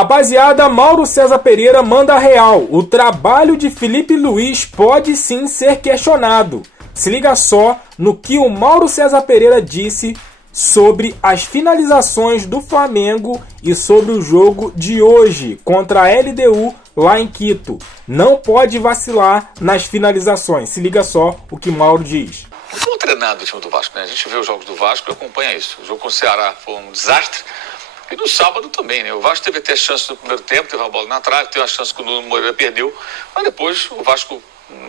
Rapaziada, Mauro César Pereira manda real. O trabalho de Felipe Luiz pode sim ser questionado. Se liga só no que o Mauro César Pereira disse sobre as finalizações do Flamengo e sobre o jogo de hoje contra a LDU lá em Quito. Não pode vacilar nas finalizações. Se liga só o que Mauro diz. Foi um treinado o time do Vasco, né? A gente vê os jogos do Vasco e acompanha isso. O jogo com o Ceará foi um desastre. E no sábado também, né? O Vasco teve até chance no primeiro tempo, teve uma bola na trave, teve uma chance que o Nuno Moreira perdeu. Mas depois o Vasco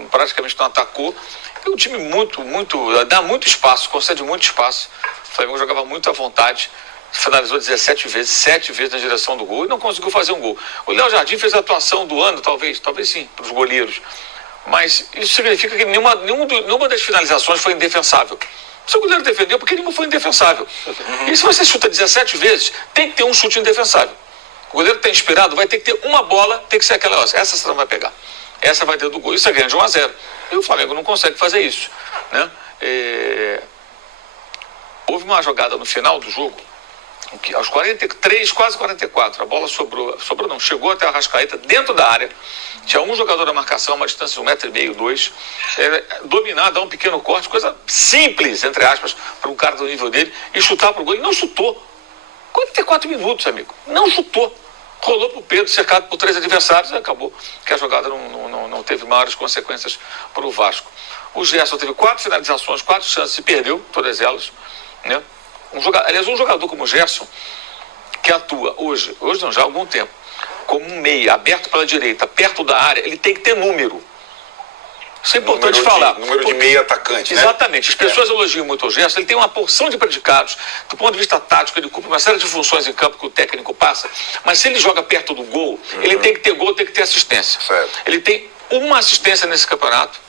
praticamente não atacou. É um time dá muito espaço, concede muito espaço. O Flamengo jogava muito à vontade. Finalizou 17 vezes, 7 vezes na direção do gol e não conseguiu fazer um gol. O Léo Jardim fez a atuação do ano, talvez sim, para os goleiros. Mas isso significa que nenhuma das finalizações foi indefensável. Se o goleiro defendeu, porque nenhuma foi indefensável. E se você chuta 17 vezes, tem que ter um chute indefensável. O goleiro está inspirado, vai ter que ter uma bola, tem que ser aquela, essa você não vai pegar. Essa vai dentro do gol. Isso é ganho de 1-0. E o Flamengo não consegue fazer isso, né? Houve uma jogada no final do jogo, que aos 43, quase 44, a bola chegou até a Arrascaeta, dentro da área, tinha um jogador da marcação, uma distância de 1,5 m, 2, dominar, dar um pequeno corte, coisa simples, entre aspas, para um cara do nível dele, e chutar para o gol. Ele não chutou. 44 minutos, amigo. Não chutou. Rolou para o Pedro, cercado por 3 adversários, e acabou que a jogada não teve maiores consequências para o Vasco. O Gerson teve 4 finalizações, 4 chances e perdeu, todas elas, né? Um jogador como o Gerson, que atua hoje não, já há algum tempo, como um meia, aberto pela direita, perto da área, ele tem que ter número. Isso é importante falar. Número de meia atacante, né? Exatamente. As pessoas elogiam muito o Gerson, ele tem uma porção de predicados. Do ponto de vista tático, ele cumpre uma série de funções em campo que o técnico passa, mas se ele joga perto do gol, ele tem que ter gol, tem que ter assistência. Certo. Ele tem uma assistência nesse campeonato.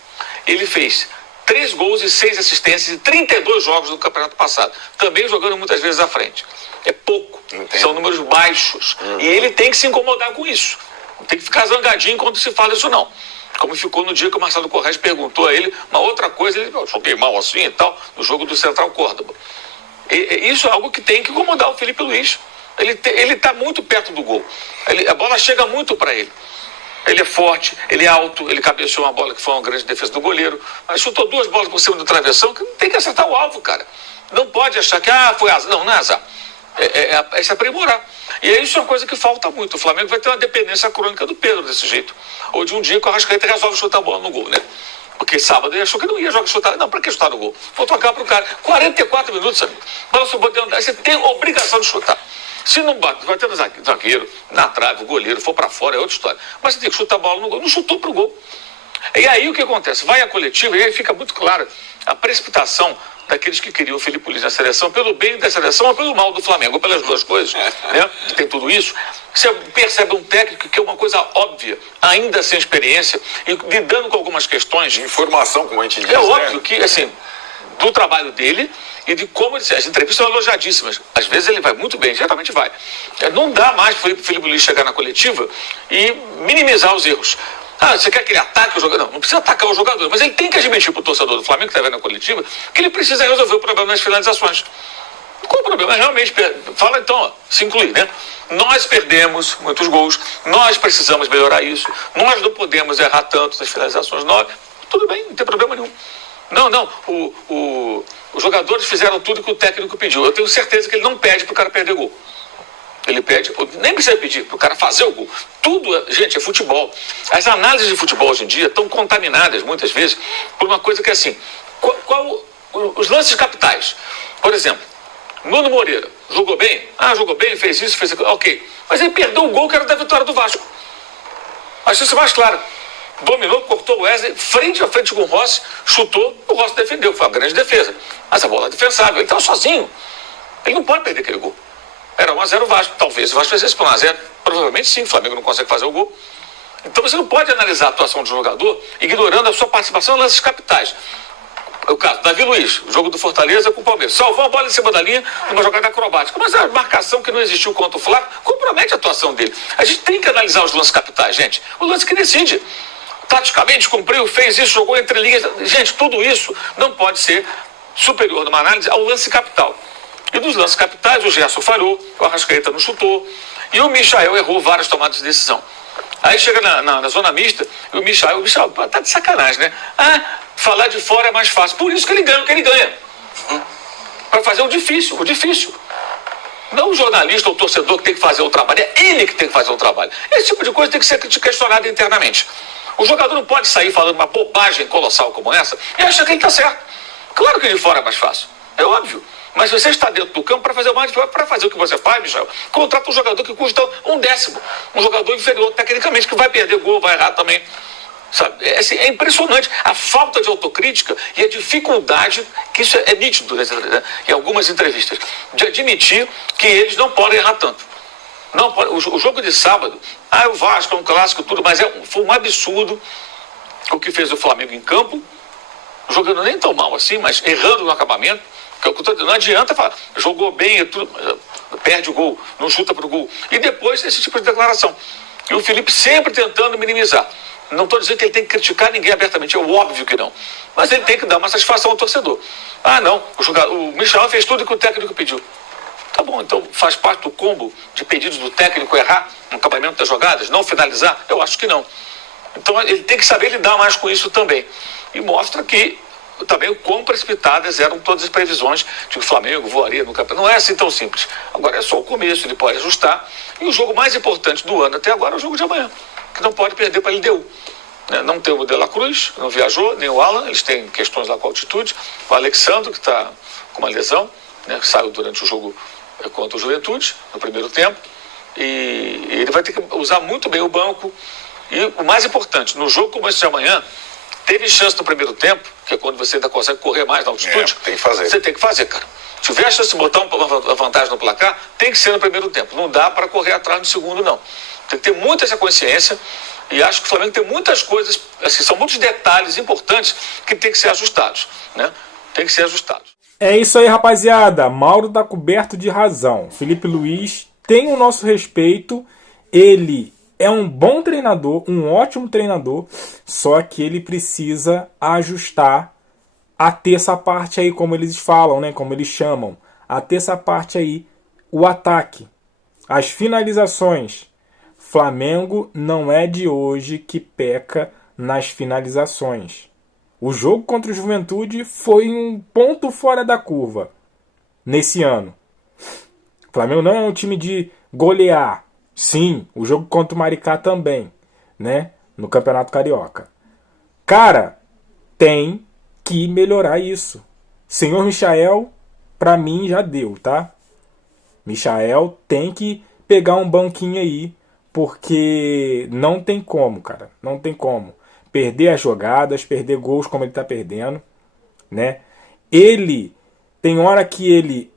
Ele fez 3 gols e 6 assistências em 32 jogos do campeonato passado. Também jogando muitas vezes à frente. É pouco. Entendo. São números baixos. E ele tem que se incomodar com isso. Não tem que ficar zangadinho quando se fala isso, não. Como ficou no dia que o Marcelo Corrêa perguntou a ele uma outra coisa. Ele falou, joguei mal assim e tal, no jogo do Central Córdoba. Isso é algo que tem que incomodar o Felipe Luiz. Ele está muito perto do gol. A bola chega muito para ele. Ele é forte, ele é alto, ele cabeceou uma bola que foi uma grande defesa do goleiro, mas chutou 2 bolas por cima do travessão, que tem que acertar o alvo, cara. Não pode achar que, foi azar. Não é azar. É se aprimorar. E isso é uma coisa que falta muito. O Flamengo vai ter uma dependência crônica do Pedro desse jeito. Ou de um dia que o Arrascaeta resolve chutar a bola no gol, né? Porque sábado ele achou que não ia chutar. Não, pra que chutar no gol? Vou tocar pro cara. 44 minutos, sabe? Mas você tem a obrigação de chutar. Se não bate, vai ter no zagueiro, na trave, o goleiro, for para fora, é outra história. Mas você tem que chutar a bola no gol. Não chutou pro gol. E aí o que acontece? Vai a coletiva e aí fica muito clara a precipitação daqueles que queriam o Felipe Luiz na seleção, pelo bem da seleção ou pelo mal do Flamengo, ou pelas duas coisas, né? Que tem tudo isso. Você percebe um técnico que é uma coisa óbvia, ainda sem experiência, e lidando com algumas questões. De informação, como a gente diz. É óbvio que, assim, do trabalho dele e de como ele, as entrevistas são elogiadíssimas. Às vezes ele vai muito bem, geralmente vai. Não dá mais para o Felipe Luiz chegar na coletiva e minimizar os erros. Você quer que ele ataque o jogador? Não precisa atacar o jogador, mas ele tem que admitir para o torcedor do Flamengo que está vendo na coletiva que ele precisa resolver o problema nas finalizações. Qual o problema? Realmente, fala então, se incluir, né? Nós perdemos muitos gols, nós precisamos melhorar isso, nós não podemos errar tanto nas finalizações. Tudo bem, não tem problema nenhum. Não, os jogadores fizeram tudo que o técnico pediu. Eu tenho certeza que ele não pede para o cara perder gol. Ele pede, nem precisa pedir, para o cara fazer o gol. Tudo, gente, é futebol. As análises de futebol hoje em dia estão contaminadas, muitas vezes, por uma coisa que é assim, os lances capitais. Por exemplo, Nuno Moreira, jogou bem? Jogou bem, fez isso, fez aquilo, ok. Mas ele perdeu o gol que era da vitória do Vasco. Mas isso é mais claro. Dominou, cortou o Wesley, frente a frente com o Rossi, chutou, o Rossi defendeu, foi uma grande defesa. Mas a bola é defensável, ele estava sozinho. Ele não pode perder aquele gol. Era 1-0 o Vasco, talvez o Vasco fizesse por 1-0. Provavelmente sim, o Flamengo não consegue fazer o gol. Então você não pode analisar a atuação do jogador ignorando a sua participação em lances capitais. O caso, Davi Luiz, jogo do Fortaleza com o Palmeiras. Salvou a bola em cima da linha numa jogada acrobática. Mas a marcação que não existiu contra o Flávio compromete a atuação dele. A gente tem que analisar os lances capitais, gente. O lance que decide. Taticamente cumpriu, fez isso, jogou entre linhas. Gente, tudo isso não pode ser superior numa análise ao lance capital. E dos lances capitais, o Gerson falhou, o Arrascaeta não chutou. E o Michael errou várias tomadas de decisão. Aí chega na zona mista, e o Michael tá de sacanagem, né? Falar de fora é mais fácil. Por isso que ele ganha o que ele ganha. Para fazer o difícil. Não o jornalista ou o torcedor que tem que fazer o trabalho, é ele que tem que fazer o trabalho. Esse tipo de coisa tem que ser questionado internamente. O jogador não pode sair falando uma bobagem colossal como essa e achar que ele está certo. Claro que de fora é mais fácil, é óbvio. Mas você está dentro do campo para fazer o que você faz, Michel, contrata um jogador que custa 1/10. Um jogador inferior tecnicamente, que vai perder gol, vai errar também. Sabe? É impressionante a falta de autocrítica e a dificuldade, que isso é nítido, né, em algumas entrevistas, de admitir que eles não podem errar tanto. Não pode. O jogo de sábado, o Vasco é um clássico, tudo, mas foi um absurdo o que fez o Flamengo em campo, jogando nem tão mal assim, mas errando no acabamento. Que é o que eu tô dizendo, não adianta falar, jogou bem, perde o gol, não chuta pro gol. E depois esse tipo de declaração. E o Felipe sempre tentando minimizar. Não estou dizendo que ele tem que criticar ninguém abertamente, é óbvio que não. Mas ele tem que dar uma satisfação ao torcedor. Não, o Michel fez tudo que o técnico pediu. Tá bom, então faz parte do combo de pedidos do técnico errar no acabamento das jogadas, não finalizar? Eu acho que não. Então ele tem que saber lidar mais com isso também. E mostra que também o quão precipitadas eram todas as previsões de que o Flamengo voaria no campeonato. Não é assim tão simples. Agora é só o começo, ele pode ajustar. E o jogo mais importante do ano até agora é o jogo de amanhã, que não pode perder para a LDU. Não tem o De La Cruz, não viajou, nem o Alan, eles têm questões lá com a altitude. O Alexandre, que está com uma lesão, né, que saiu durante o jogo contra o Juventude, no primeiro tempo. E ele vai ter que usar muito bem o banco. E o mais importante, no jogo como esse de amanhã, teve chance no primeiro tempo, que é quando você ainda consegue correr mais na altitude. Tem que fazer. Você tem que fazer, cara. Se tiver a chance de botar uma vantagem no placar, tem que ser no primeiro tempo. Não dá para correr atrás no segundo, não. Tem que ter muita essa consciência. E acho que o Flamengo tem muitas coisas, assim, são muitos detalhes importantes que tem que ser ajustados, né? Tem que ser ajustados. É isso aí, rapaziada. Mauro tá coberto de razão. Felipe Luiz tem o nosso respeito. Ele é um bom treinador, um ótimo treinador, só que ele precisa ajustar a terça parte aí, como eles falam, né? Como eles chamam. A terça parte aí, o ataque, as finalizações. Flamengo não é de hoje que peca nas finalizações. O jogo contra o Juventude foi um ponto fora da curva nesse ano. O Flamengo não é um time de golear. Sim, o jogo contra o Maricá também, né? No Campeonato Carioca. Cara, tem que melhorar isso. Senhor Michael, pra mim já deu, tá? Michael tem que pegar um banquinho aí, porque não tem como, cara. Não tem como. Perder as jogadas, perder gols como ele tá perdendo, né? Ele, tem hora que ele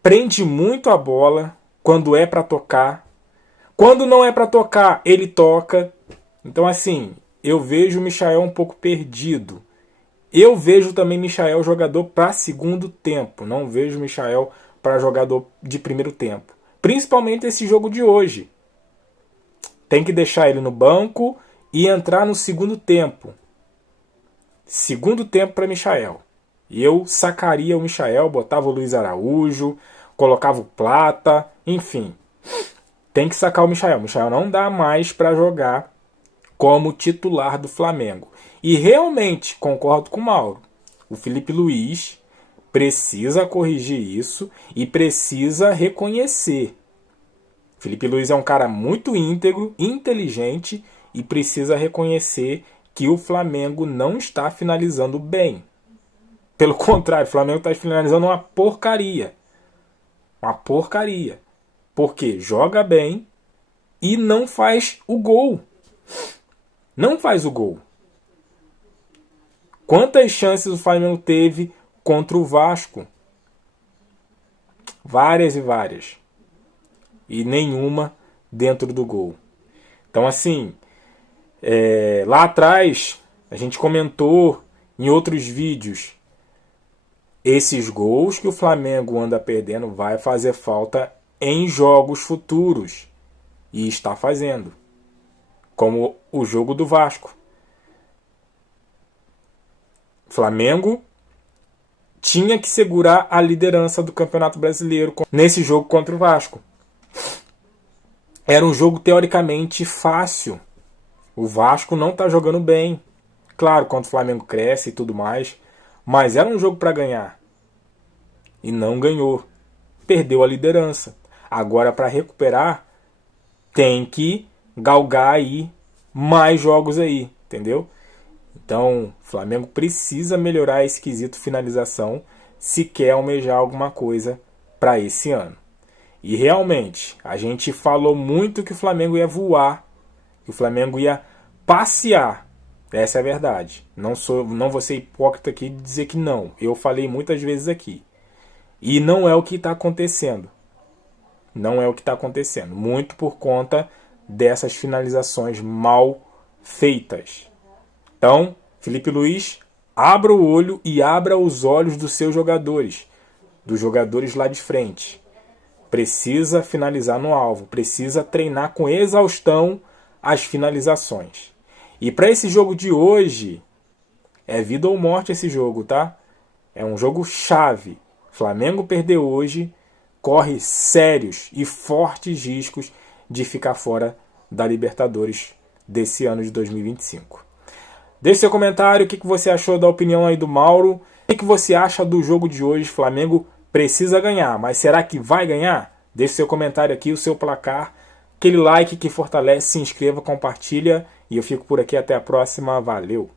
prende muito a bola quando é pra tocar. Quando não é pra tocar, ele toca. Então, assim, eu vejo o Michael um pouco perdido. Eu vejo também Michael jogador para segundo tempo. Não vejo Michael para jogador de primeiro tempo. Principalmente esse jogo de hoje. Tem que deixar ele no banco e entrar no segundo tempo. Segundo tempo para Michael. E eu sacaria o Michael, botava o Luiz Araújo, colocava o Plata, enfim. Tem que sacar o Michael. O Michael não dá mais para jogar como titular do Flamengo. E realmente, concordo com o Mauro, o Felipe Luiz precisa corrigir isso e precisa reconhecer. Felipe Luiz é um cara muito íntegro, inteligente e precisa reconhecer que o Flamengo não está finalizando bem. Pelo contrário, o Flamengo está finalizando uma porcaria. Uma porcaria. Porque joga bem e não faz o gol. Não faz o gol. Quantas chances o Flamengo teve contra o Vasco? Várias e várias. E nenhuma dentro do gol. Então, assim, lá atrás, a gente comentou em outros vídeos, esses gols que o Flamengo anda perdendo vai fazer falta em jogos futuros. E está fazendo. Como o jogo do Vasco. Flamengo tinha que segurar a liderança do Campeonato Brasileiro nesse jogo contra o Vasco. Era um jogo teoricamente fácil. O Vasco não está jogando bem. Claro, quando o Flamengo cresce e tudo mais. Mas era um jogo para ganhar. E não ganhou. Perdeu a liderança. Agora, para recuperar, tem que galgar aí mais jogos aí. Entendeu? Então, o Flamengo precisa melhorar esse quesito finalização se quer almejar alguma coisa para esse ano. E realmente, a gente falou muito que o Flamengo ia voar, que o Flamengo ia passear. Essa é a verdade. Não vou ser hipócrita aqui de dizer que não. Eu falei muitas vezes aqui. E não é o que está acontecendo. Não é o que está acontecendo. Muito por conta dessas finalizações mal feitas. Então, Felipe Luiz, abra o olho e abra os olhos dos seus jogadores. Dos jogadores lá de frente. Precisa finalizar no alvo. Precisa treinar com exaustão as finalizações. E para esse jogo de hoje, é vida ou morte esse jogo, tá? É um jogo chave. Flamengo perder hoje, corre sérios e fortes riscos de ficar fora da Libertadores desse ano de 2025. Deixe seu comentário, o que você achou da opinião aí do Mauro. O que você acha do jogo de hoje? Flamengo precisa ganhar, mas será que vai ganhar? Deixe seu comentário aqui, o seu placar, aquele like que fortalece, se inscreva, compartilha. E eu fico por aqui, até a próxima, valeu!